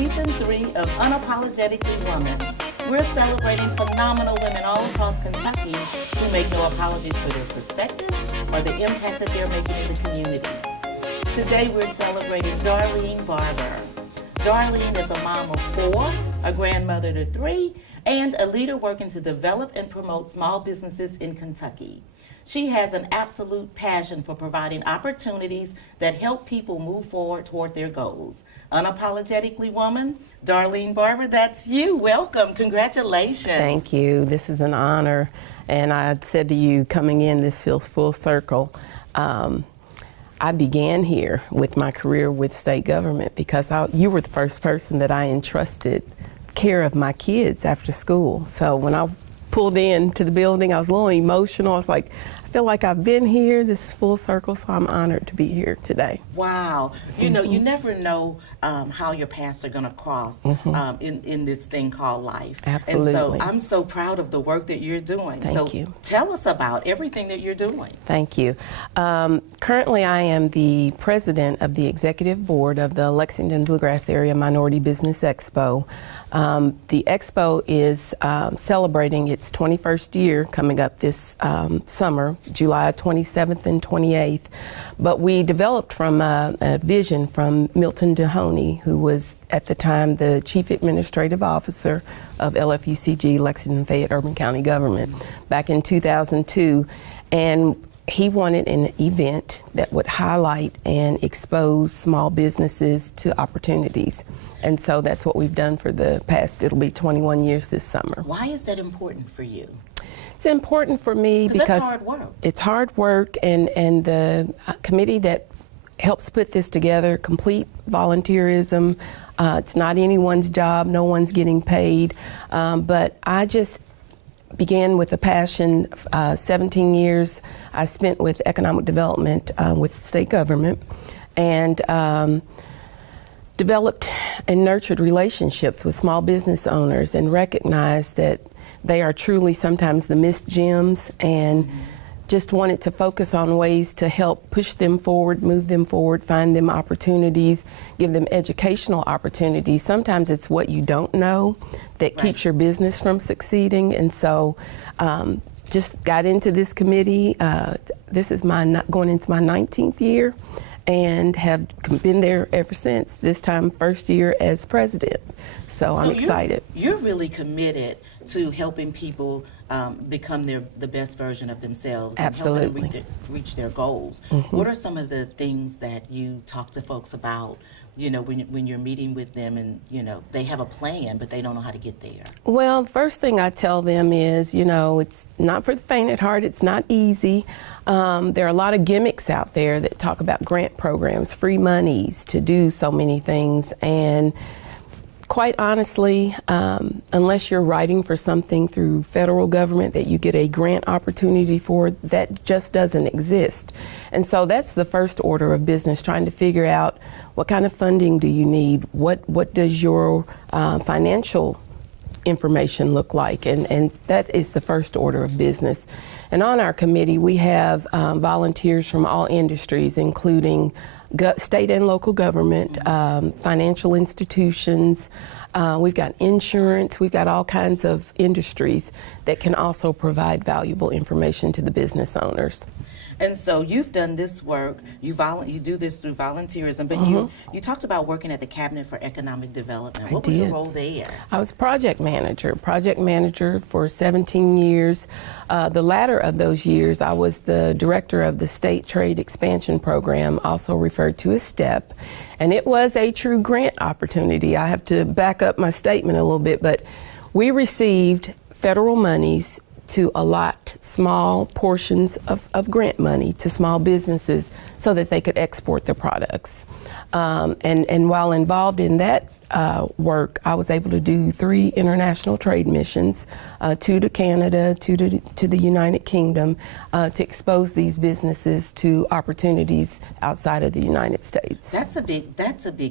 Season 3 of Unapologetically Woman. We're celebrating phenomenal women all across Kentucky who make no apologies for their perspectives or the impact that they're making in the community. Today we're celebrating Darlene Barber. Darlene is a mom of 4, a grandmother to 3, and a leader working to develop and promote small businesses in Kentucky. She has an absolute passion for providing opportunities that help people move forward toward their goals. Unapologetically Woman, Darlene Barber, that's you. Welcome. Congratulations. Thank you. This is an honor. And I said to you, coming in, this feels full circle. I began here with my career with state government because you were the first person that I entrusted care of my kids after school. So when I pulled into the building, I was a little emotional. I was like, I feel like I've been here. This is full circle, so I'm honored to be here today. Wow. You know, you never know how your paths are going to cross in this thing called life. Absolutely. And so I'm so proud of the work that you're doing. Thank you. Tell us about everything that you're doing. Thank you. Currently, I am the president of the executive board of the Lexington Bluegrass Area Minority Business Expo. The expo is celebrating its 21st year coming up this summer, July 27th and 28th. But we developed from a vision from Milton Dehoney, who was at the time the Chief Administrative Officer of LFUCG, Lexington Fayette Urban County Government, back in 2002. And he wanted an event that would highlight and expose small businesses to opportunities. And so that's what we've done for the past, it'll be 21 years this summer. Why is that important for you? It's important for me because that's hard work. It's hard work, and the committee that helps put this together, complete volunteerism. It's not anyone's job, no one's getting paid, but I just began with a passion. 17 years I spent with economic development with state government, and developed and nurtured relationships with small business owners and recognized that they are truly sometimes the missed gems, and just wanted to focus on ways to help push them forward, move them forward, find them opportunities, give them educational opportunities. Sometimes it's what you don't know that keeps your business from succeeding, and so just got into this committee. This is going into my 19th year, and have been there ever since, this time first year as president. So I'm excited. You're really committed to helping people become the best version of themselves. Absolutely. And help them reach their goals. What are some of the things that you talk to folks about, you know, when you're meeting with them and, you know, they have a plan, but they don't know how to get there? Well, first thing I tell them is, you know, it's not for the faint at heart. It's not easy. There are a lot of gimmicks out there that talk about grant programs, free monies to do so many things. And quite honestly, unless you're writing for something through federal government that you get a grant opportunity for, that just doesn't exist. And so that's the first order of business, trying to figure out what kind of funding do you need, what does your financial information look like, and that is the first order of business. And on our committee, we have volunteers from all industries, including state and local government, financial institutions. We've got insurance. We've got all kinds of industries that can also provide valuable information to the business owners. And so you've done this work, you do this through volunteerism, but you talked about working at the Cabinet for Economic Development. What was your role there? I was project manager for 17 years. The latter of those years, I was the director of the State Trade Expansion Program, also referred to as STEP. And it was a true grant opportunity. I have to back up my statement a little bit, but we received federal monies to allot small portions of grant money to small businesses so that they could export their products. And while involved in that work, I was able to do 3 international trade missions, 2 to Canada, 2 to the United Kingdom, to expose these businesses to opportunities outside of the United States. That's a big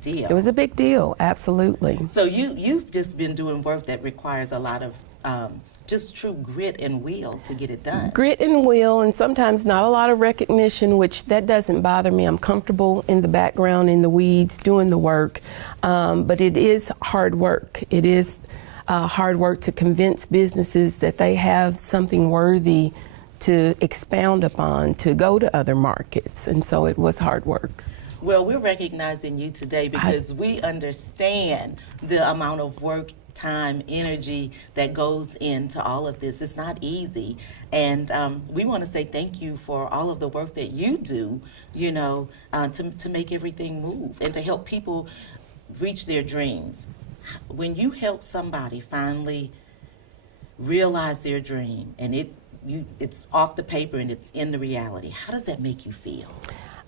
deal. It was a big deal, absolutely. So you've just been doing work that requires a lot of just true grit and will to get it done. Grit and will, and sometimes not a lot of recognition, which that doesn't bother me. I'm comfortable in the background, in the weeds, doing the work. But it is hard work. It is hard work to convince businesses that they have something worthy to expound upon, to go to other markets. And so it was hard work. Well, we're recognizing you today because we understand the amount of work, time, energy that goes into all of this. It's not easy. And we want to say thank you for all of the work that you do, you know, to make everything move and to help people reach their dreams. When you help somebody finally realize their dream and it's off the paper and it's in the reality, how does that make you feel?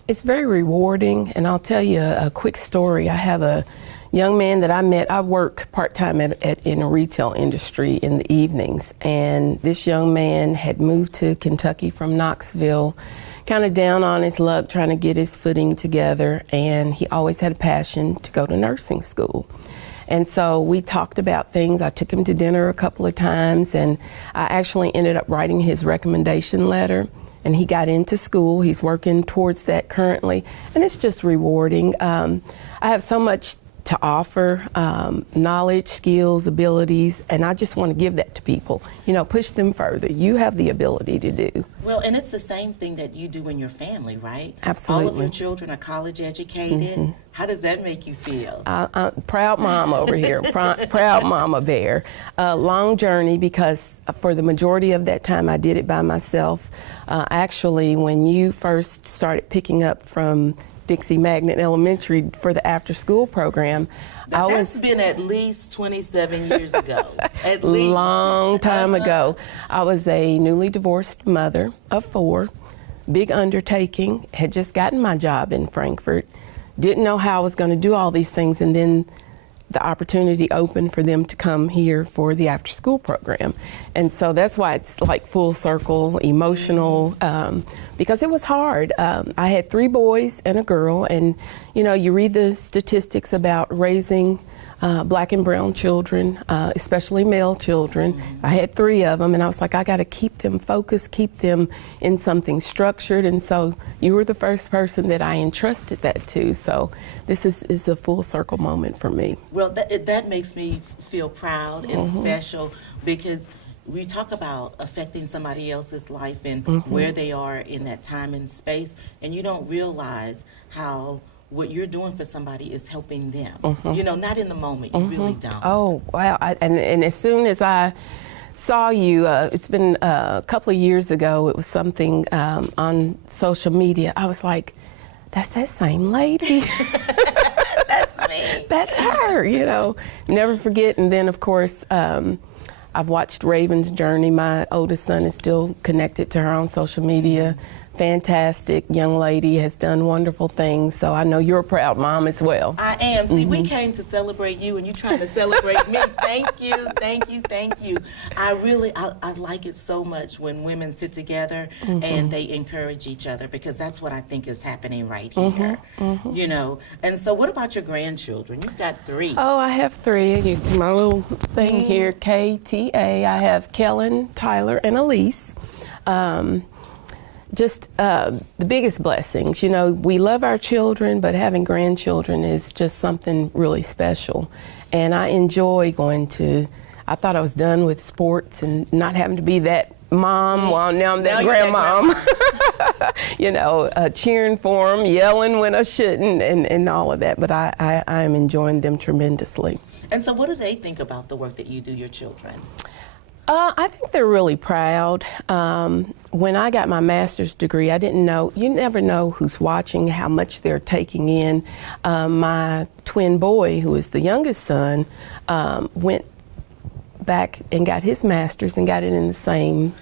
It's very rewarding, and I'll tell you a quick story. I have a young man that I met. I work part-time in a retail industry in the evenings, and this young man had moved to Kentucky from Knoxville, kind of down on his luck, trying to get his footing together, and he always had a passion to go to nursing school. And so we talked about things. I took him to dinner a couple of times, and I actually ended up writing his recommendation letter. And he got into school. He's working towards that currently, and it's just rewarding. I have so much to offer, knowledge, skills, abilities, and I just want to give that to people. You know, push them further. You have the ability to do. Well, and it's the same thing that you do in your family, right? Absolutely. All of your children are college educated. Mm-hmm. How does that make you feel? Proud mom over here, proud mama bear. Long journey, because for the majority of that time I did it by myself. Actually, when you first started picking up from Dixie Magnet Elementary for the after-school program, That's been at least 27 years ago. At least. Long time ago. I was a newly divorced mother of 4, big undertaking, had just gotten my job in Frankfort, didn't know how I was going to do all these things, and then the opportunity opened for them to come here for the after-school program. And so that's why it's like full circle, emotional, because it was hard. I had 3 boys and a girl, and you know, you read the statistics about raising black and brown children, especially male children. I had 3 of them, and I was like, I got to keep them focused, keep them in something structured, and so you were the first person that I entrusted that to, so this is a full circle moment for me. Well, that makes me feel proud and special, because we talk about affecting somebody else's life and where they are in that time and space, and you don't realize how what you're doing for somebody is helping them. You know, not in the moment, you really don't. Oh, wow. And as soon as I saw you, it's been a couple of years ago, it was something on social media. I was like, that's that same lady. That's me. That's her, you know. Never forget. And then, of course, I've watched Raven's journey. My oldest son is still connected to her on social media. Fantastic young lady, has done wonderful things, so I know you're a proud mom as well. I am. See, we came to celebrate you, and you trying to celebrate me. Thank you, thank you, thank you. I like it so much when women sit together and they encourage each other, because that's what I think is happening right here. You know, and so what about your grandchildren? You've got 3. Oh, I have 3. You see my little thing here, KTA. I have Kellen, Tyler, and Elise. Just the biggest blessings. You know, we love our children, but having grandchildren is just something really special. And I enjoy going to, I thought I was done with sports and not having to be that mom, well, now I'm that grandmom. You know, cheering for them, yelling when I shouldn't, and all of that. But I am enjoying them tremendously. And so what do they think about the work that you do, your children? I think they're really proud. When I got my master's degree, I didn't know, you never know who's watching, how much they're taking in. My twin boy, who is the youngest son, went back and got his master's and got it in the same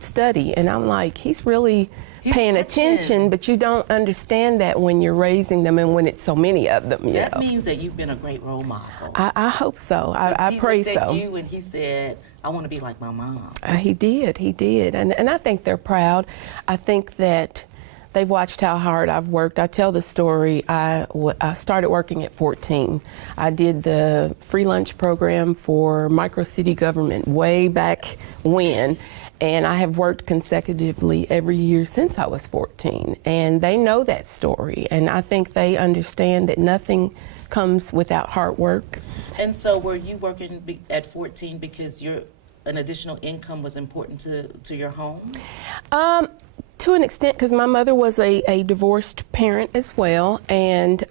study. And I'm like, he's really paying attention, but you don't understand that when you're raising them and when it's so many of them. You that know. means that you've been a great role model. I hope so. I pray so. He looked at you and he said, I want to be like my mom. He did. And I think they're proud. I think that They've watched how hard I've worked. I tell the story. I started working at 14. I did the free lunch program for micro city government way back when, and I have worked consecutively every year since I was 14. And they know that story, and I think they understand that nothing comes without hard work. And so were you working at 14 because an additional income was important to your home? To an extent, because my mother was a divorced parent as well, and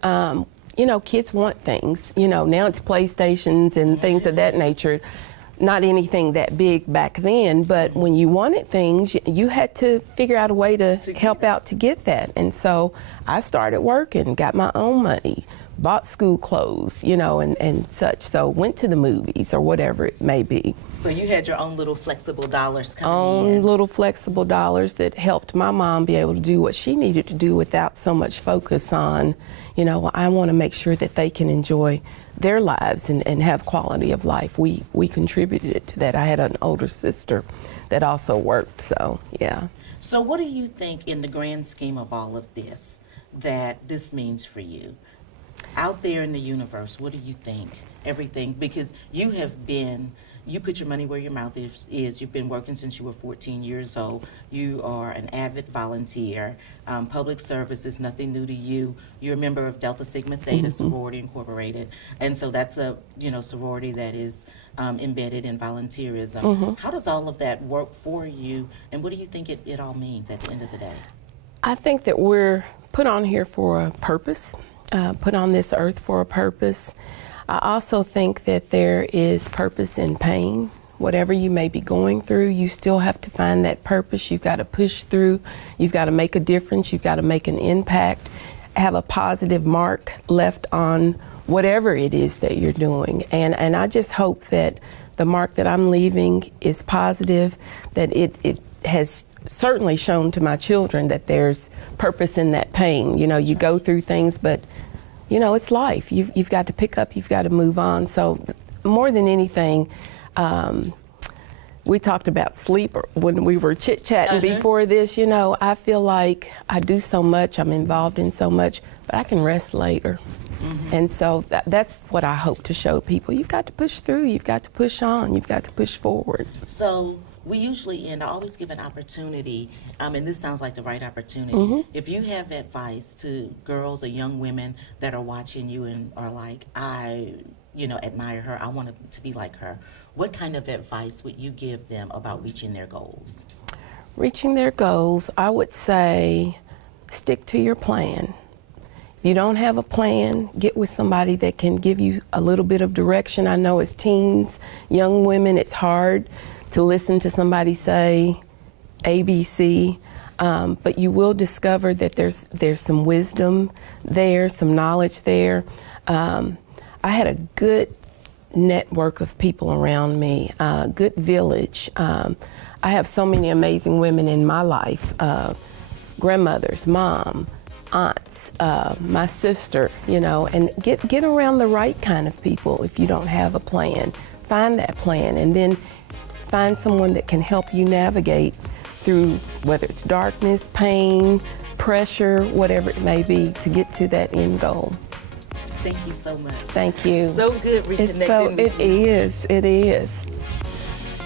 you know, kids want things. You know, now it's PlayStations and things of that nature. Not anything that big back then, but when you wanted things, you had to figure out a way to help out to get that. And so I started working, got my own money, bought school clothes, you know, and such. So went to the movies or whatever it may be. So you had your own little flexible dollars coming in. Own little flexible dollars that helped my mom be able to do what she needed to do without so much focus on, you know, I want to make sure that they can enjoy their lives and have quality of life. We contributed to that. I had an older sister that also worked, so yeah. So what do you think in the grand scheme of all of this that this means for you? Out there in the universe, what do you think? Everything, because you put your money where your mouth is. You've been working since you were 14 years old. You are an avid volunteer. Public service is nothing new to you. You're a member of Delta Sigma Theta Sorority Incorporated, and so that's a sorority that is embedded in volunteerism. How does all of that work for you, and what do you think it all means at the end of the day? I think that we're put on here for a purpose, put on this earth for a purpose. I also think that there is purpose in pain. Whatever you may be going through, you still have to find that purpose. You've got to push through. You've got to make a difference. You've got to make an impact, have a positive mark left on whatever it is that you're doing. And I just hope that the mark that I'm leaving is positive, that it has certainly shown to my children that there's purpose in that pain. You know, you go through things, but you know, it's life. You've got to pick up, you've got to move on. So more than anything, we talked about sleep when we were chit-chatting before this. You know, I feel like I do so much, I'm involved in so much, but I can rest later. And so that's what I hope to show people. You've got to push through, you've got to push on, you've got to push forward. So we usually I always give an opportunity, and this sounds like the right opportunity. If you have advice to girls or young women that are watching you and are like, I admire her, I want to be like her, what kind of advice would you give them about reaching their goals? Reaching their goals, I would say stick to your plan. If you don't have a plan, get with somebody that can give you a little bit of direction. I know as teens, young women, it's hard to listen to somebody say ABC, but you will discover that there's some wisdom there, some knowledge there. I had a good network of people around me, good village. I have so many amazing women in my life, grandmothers, mom, aunts, my sister, you know, and get around the right kind of people if you don't have a plan. Find that plan and then find someone that can help you navigate through whether it's darkness, pain, pressure, whatever it may be to get to that end goal. Thank you so much. Thank you. So good reconnecting with you. It is.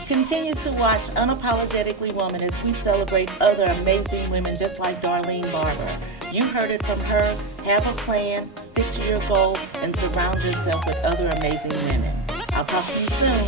Continue to watch Unapologetically Woman as we celebrate other amazing women just like Darlene Barber. You heard it from her. Have a plan, stick to your goal, and surround yourself with other amazing women. I'll talk to you soon.